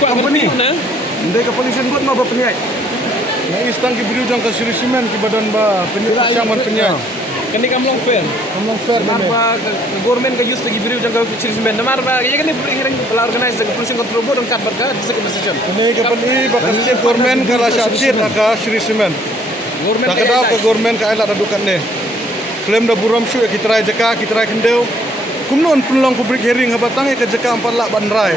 company. Ndai kepolisian buat mah penyai. Nah, istang ki beriu jang ke sirisimen ki badan ba penyai siaman penyai. Kani kamlong fair. Amlang fair Marba government ka use lagi beriu jangka cirismen. Marba ya kan ingin organize the pollution control board angkat barka bisa conversation. Ini kapali bakas setiap government kala syacir aka sirisimen. Government Tak kedau ke government ka elat adukan ni. Klaim da buram syu kita rai jaka kita rai kendeu. Kumnon peluang public hearing habatang ke jaka 4 lak bandrai.